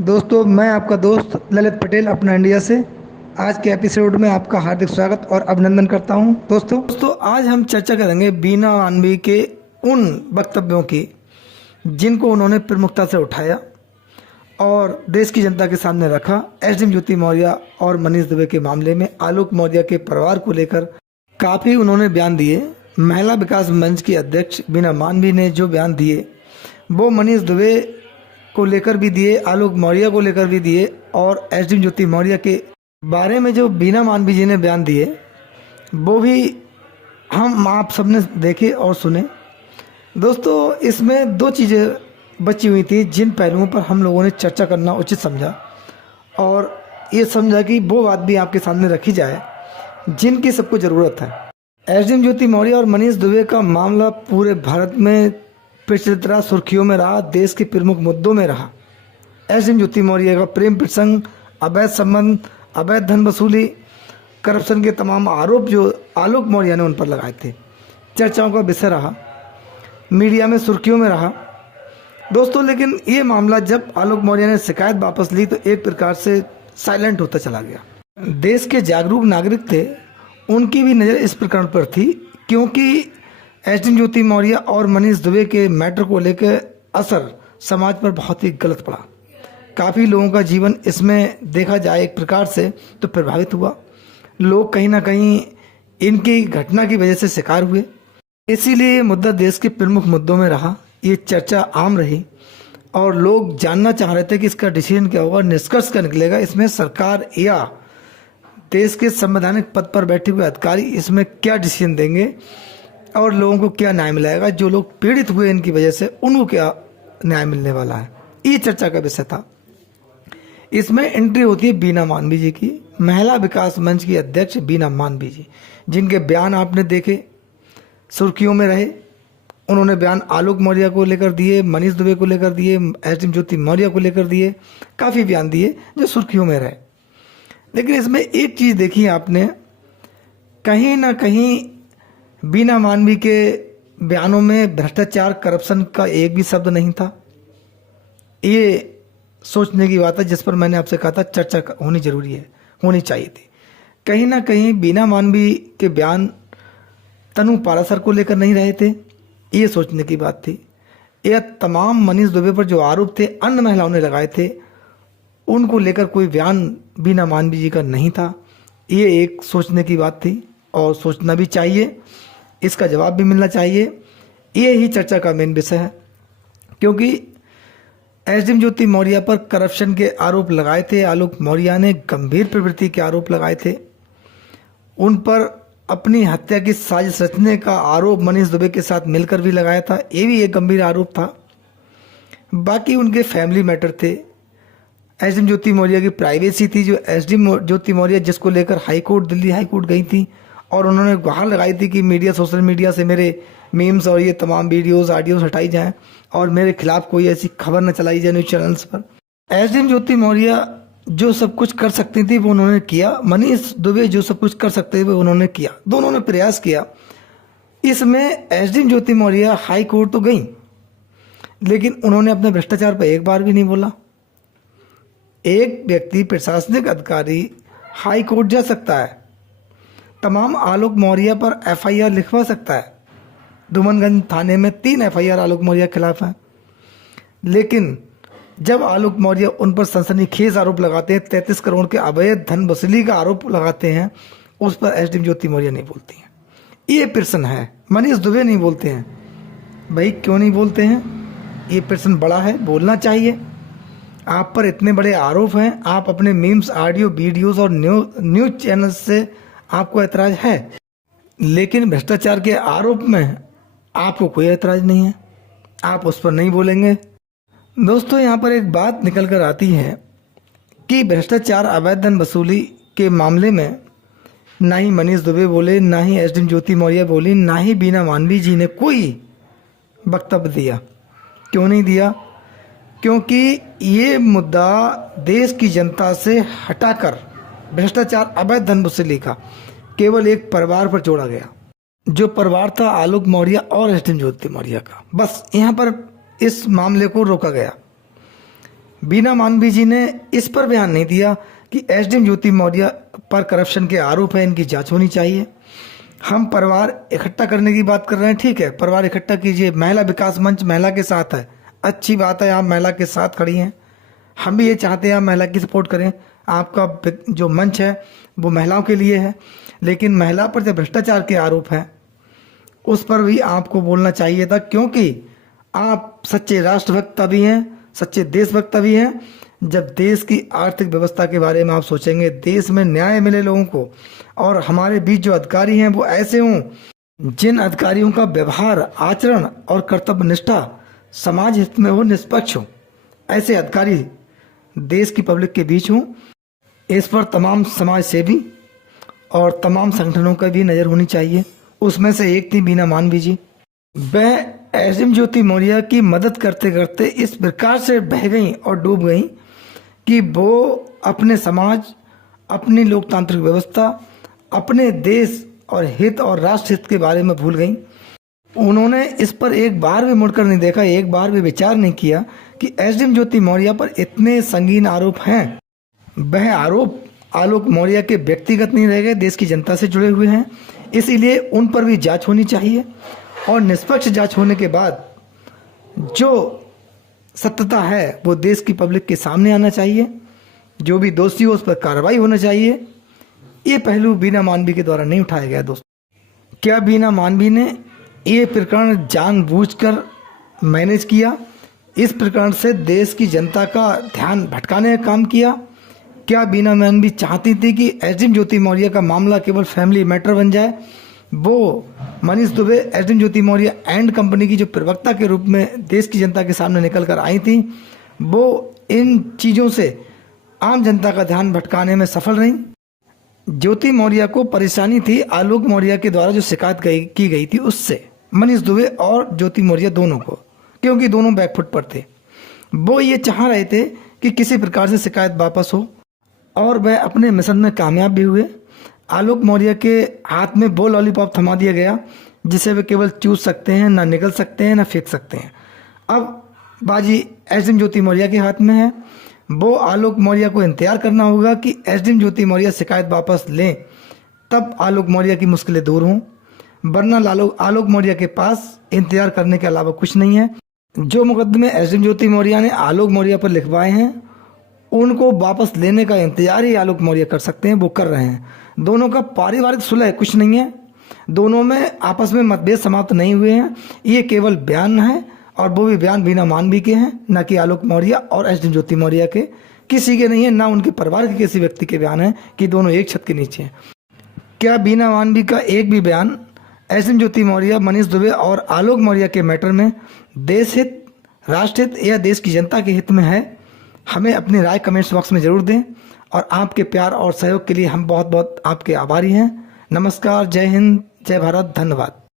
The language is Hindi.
दोस्तों, मैं आपका दोस्त ललित पटेल अपना इंडिया से आज के एपिसोड में आपका हार्दिक स्वागत और अभिनंदन करता हूं। दोस्तों आज हम चर्चा करेंगे बीना मानवी के उन वक्तव्यों की जिनको उन्होंने प्रमुखता से उठाया और देश की जनता के सामने रखा। एसडीएम ज्योति मौर्य और मनीष दुबे के मामले में आलोक मौर्य के परिवार को लेकर काफ़ी उन्होंने बयान दिए। महिला विकास मंच की अध्यक्ष बीना मानवी ने जो बयान दिए वो मनीष दुबे को लेकर भी दिए, आलोक मौर्य को लेकर भी दिए और एसडीएम ज्योति मौर्य के बारे में जो बीना मानवी जी ने बयान दिए वो भी हम आप सबने देखे और सुने। दोस्तों, इसमें दो चीज़ें बची हुई थी जिन पहलुओं पर हम लोगों ने चर्चा करना उचित समझा और ये समझा कि वो बात भी आपके सामने रखी जाए जिनकी सबको ज़रूरत है। एसडीएम ज्योति मौर्य और मनीष दुबे का मामला पूरे भारत में प्रचलित रहा, सुर्खियों में रहा, देश के प्रमुख मुद्दों में रहा। एसडीएम ज्योति मौर्य का प्रेम प्रसंग, अवैध संबंध, अवैध धन वसूली, करप्शन के तमाम आरोप जो आलोक मौर्य ने उन पर लगाए थे चर्चाओं का विषय रहा, मीडिया में सुर्खियों में रहा। दोस्तों, लेकिन ये मामला जब आलोक मौर्य ने शिकायत वापस ली तो एक प्रकार से साइलेंट होता चला गया। देश के जागरूक नागरिक थे, उनकी भी नज़र इस प्रकरण पर थी क्योंकि एसडीएम ज्योति मौर्य और मनीष दुबे के मैटर को लेकर असर समाज पर बहुत ही गलत पड़ा। काफ़ी लोगों का जीवन इसमें देखा जाए एक प्रकार से तो प्रभावित हुआ। लोग कहीं ना कहीं इनकी घटना की वजह से शिकार हुए। इसीलिए ये मुद्दा देश के प्रमुख मुद्दों में रहा, ये चर्चा आम रही और लोग जानना चाह रहे थे कि इसका डिसीजन क्या होगा, निष्कर्ष क्या निकलेगा। इसमें सरकार या देश के संवैधानिक पद पर बैठे हुए अधिकारी इसमें क्या डिसीजन देंगे और लोगों को क्या न्याय मिलेगा, जो लोग पीड़ित हुए इनकी वजह से उनको क्या न्याय मिलने वाला है, ये चर्चा का विषय था। इसमें एंट्री होती है बीना मानवी जी की, महिला विकास मंच की अध्यक्ष बीना मानवी जी, जिनके बयान आपने देखे, सुर्खियों में रहे। उन्होंने बयान आलोक मौर्य को लेकर दिए, मनीष दुबे को लेकर दिए, एसडीएम ज्योति मौर्य को लेकर दिए, काफ़ी बयान दिए जो सुर्खियों में रहे। लेकिन इसमें एक चीज़ देखी आपने, कहीं ना कहीं बीना मानवी के बयानों में भ्रष्टाचार, करप्शन का एक भी शब्द नहीं था। ये सोचने की बात है जिस पर मैंने आपसे कहा था चर्चा होनी जरूरी है, होनी चाहिए थी। कहीं ना कहीं बीना मानवी के बयान तनु पारासर को लेकर नहीं रहे थे, ये सोचने की बात थी। यह तमाम मनीष दुबे पर जो आरोप थे अन्य महिलाओं ने लगाए थे उनको लेकर कोई बयान बीना मानवी जी का नहीं था, ये एक सोचने की बात थी और सोचना भी चाहिए, इसका जवाब भी मिलना चाहिए। ये ही चर्चा का मेन विषय है क्योंकि एसडीएम ज्योति मौर्य पर करप्शन के आरोप लगाए थे, आलोक मौर्य ने गंभीर प्रवृत्ति के आरोप लगाए थे, उन पर अपनी हत्या की साजिश रचने का आरोप मनीष दुबे के साथ मिलकर भी लगाया था, ये भी एक गंभीर आरोप था। बाकी उनके फैमिली मैटर थे, एसडीएम ज्योति मौर्य की प्राइवेसी थी, जो एसडीएम ज्योति मौर्य जिसको लेकर हाईकोर्ट, दिल्ली हाईकोर्ट गई थी और उन्होंने गुहार लगाई थी कि मीडिया, सोशल मीडिया से मेरे मीम्स और ये तमाम वीडियोस, ऑडियोस हटाई जाएं और मेरे खिलाफ कोई ऐसी खबर न चलाई जाए न्यूज़ चैनल्स पर। एसडीएम ज्योति मौर्य जो सब कुछ कर सकती थी वो उन्होंने किया, मनीष दुबे जो सब कुछ कर सकते थे वो उन्होंने किया, दोनों ने प्रयास किया। इसमें एसडीएम ज्योति मौर्य हाई कोर्ट तो गई लेकिन उन्होंने अपने भ्रष्टाचार पर एक बार भी नहीं बोला। एक व्यक्ति, प्रशासनिक अधिकारी हाई कोर्ट जा सकता है, तमाम आलोक मौर्य पर एफआईआर लिखवा सकता है। धूमनगंज थाने में 3 एफआईआर आलोक मौर्य के खिलाफ हैं, लेकिन जब आलोक मौर्य उन पर सनसनीखेज आरोप लगाते हैं, 33 करोड़ के अवैध धन वसूली का आरोप लगाते हैं, उस पर एसडीएम ज्योति मौर्य नहीं बोलती हैं। ये प्रश्न है, मनीष दुबे नहीं बोलते हैं। भाई क्यों नहीं बोलते हैं? ये प्रश्न बड़ा है, बोलना चाहिए। आप पर इतने बड़े आरोप हैं, आप अपने मीम्स, ऑडियो, वीडियोस और न्यूज़ चैनल से आपको ऐतराज है, लेकिन भ्रष्टाचार के आरोप में आपको कोई ऐतराज नहीं है, आप उस पर नहीं बोलेंगे। दोस्तों, यहाँ पर एक बात निकल कर आती है कि भ्रष्टाचार, अवैध धन वसूली के मामले में ना ही मनीष दुबे बोले, ना ही एसडीएम ज्योति मौर्य बोली, ना ही बीना मानवी जी ने कोई वक्तव्य दिया। क्यों नहीं दिया? क्योंकि ये मुद्दा देश की जनता से हटाकर भ्रष्टाचार, अवैध धन वसूली का केवल एक परिवार पर जोड़ा गया, जो परिवार था आलोक मौर्य और एसडीएम ज्योति मौर्य का। बस यहाँ पर इस मामले को रोका गया। बीना मानवी जी ने इस पर बयान नहीं दिया कि एसडीएम ज्योति मौर्य पर करप्शन के आरोप है, इनकी जांच होनी चाहिए। हम परिवार इकट्ठा करने की बात कर रहे हैं, ठीक है, परिवार इकट्ठा कीजिए। महिला विकास मंच महिला के साथ है, अच्छी बात है, आप महिला के साथ खड़ी हैं। हम भी ये चाहते हैं आप महिला की सपोर्ट करें। आपका जो मंच है वो महिलाओं के लिए है, लेकिन महिला पर जब भ्रष्टाचार के आरोप हैं उस पर भी आपको बोलना चाहिए था, क्योंकि आप सच्चे राष्ट्रभक्त भी हैं, सच्चे देशभक्त भी हैं। जब देश की आर्थिक व्यवस्था के बारे में आप सोचेंगे, देश में न्याय मिले लोगों को, और हमारे बीच जो अधिकारी हैं वो ऐसे हों जिन अधिकारियों का व्यवहार, आचरण और कर्तव्य निष्ठा समाज हित में हो, निष्पक्ष हो, ऐसे अधिकारी देश की पब्लिक के बीच हों। इस पर तमाम समाज सेवी और तमाम संगठनों का भी नज़र होनी चाहिए। उसमें से एक थी बीना मानवी जी। वह एसडीएम ज्योति मौर्य की मदद करते करते इस प्रकार से बह गई और डूब गई कि वो अपने समाज, अपनी लोकतांत्रिक व्यवस्था, अपने देश और हित और राष्ट्र हित के बारे में भूल गई। उन्होंने इस पर एक बार भी मुड़कर नहीं देखा, एक बार भी विचार नहीं किया कि एसडीएम ज्योति मौर्य पर इतने संगीन आरोप हैं। वह आरोप आलोक मौर्य के व्यक्तिगत नहीं रह गए, देश की जनता से जुड़े हुए हैं, इसीलिए उन पर भी जांच होनी चाहिए। और निष्पक्ष जांच होने के बाद जो सत्यता है वो देश की पब्लिक के सामने आना चाहिए। जो भी दोषी हो उस पर कार्रवाई होना चाहिए। ये पहलू बीना मानवी के द्वारा नहीं उठाया गया। दोस्तों, क्या बीना मानवी ने ये प्रकरण जानबूझकर मैनेज किया? इस प्रकरण से देश की जनता का ध्यान भटकाने का काम किया? क्या बीना मानवी चाहती थी कि एसडीएम ज्योति मौर्य का मामला केवल फैमिली मैटर बन जाए? वो Manish Dubey SDM Jyoti Maurya and company की जो प्रवक्ता के रूप में देश की जनता के सामने निकल कर आई थी, वो इन चीज़ों से आम जनता का ध्यान भटकाने में सफल रही। ज्योति मौर्य को परेशानी थी आलोक मौर्य के द्वारा जो शिकायत की गई थी उससे, मनीष दुबे और ज्योति मौर्य दोनों को, क्योंकि दोनों बैकफुट पर थे। वो ये चाह रहे थे कि किसी प्रकार से शिकायत वापस हो, और वह अपने मिशन में कामयाब भी हुए। आलोक मौर्य के हाथ में वो लॉलीपॉप थमा दिया गया जिसे वे केवल चूस सकते हैं, ना निगल सकते हैं, ना फेंक सकते हैं। अब बाजी एसडीएम ज्योति मौर्य के हाथ में है। वो आलोक मौर्य को इंतजार करना होगा कि एसडीएम ज्योति मौर्य शिकायत वापस लें, तब आलोक मौर्य की मुश्किलें दूर हों, वरना आलोक मौर्य के पास इंतजार करने के अलावा कुछ नहीं है। जो मुकदमे एसडीएम ज्योति मौर्य ने आलोक मौर्य पर लिखवाए हैं उनको वापस लेने का इंतजार ही आलोक मौर्य कर सकते हैं, वो कर रहे हैं। दोनों का पारिवारिक सुलह कुछ नहीं है, दोनों में आपस में मतभेद समाप्त नहीं हुए हैं। ये केवल बयान है, और वो भी बयान बीना मानवी के हैं, ना कि आलोक मौर्य और एसडीएम ज्योति मौर्य के, किसी के नहीं है, ना उनके परिवार के किसी व्यक्ति के बयान है कि दोनों एक छत के नीचे हैं। क्या बीना मानवी का एक भी बयान एसडीएम ज्योति मौर्य, मनीष दुबे और आलोक मौर्य के मैटर में देश हित, राष्ट्र हित या देश की जनता के हित में है? हमें अपनी राय कमेंट्स बॉक्स में ज़रूर दें, और आपके प्यार और सहयोग के लिए हम बहुत बहुत आपके आभारी हैं। नमस्कार, जय हिंद, जय भारत, धन्यवाद।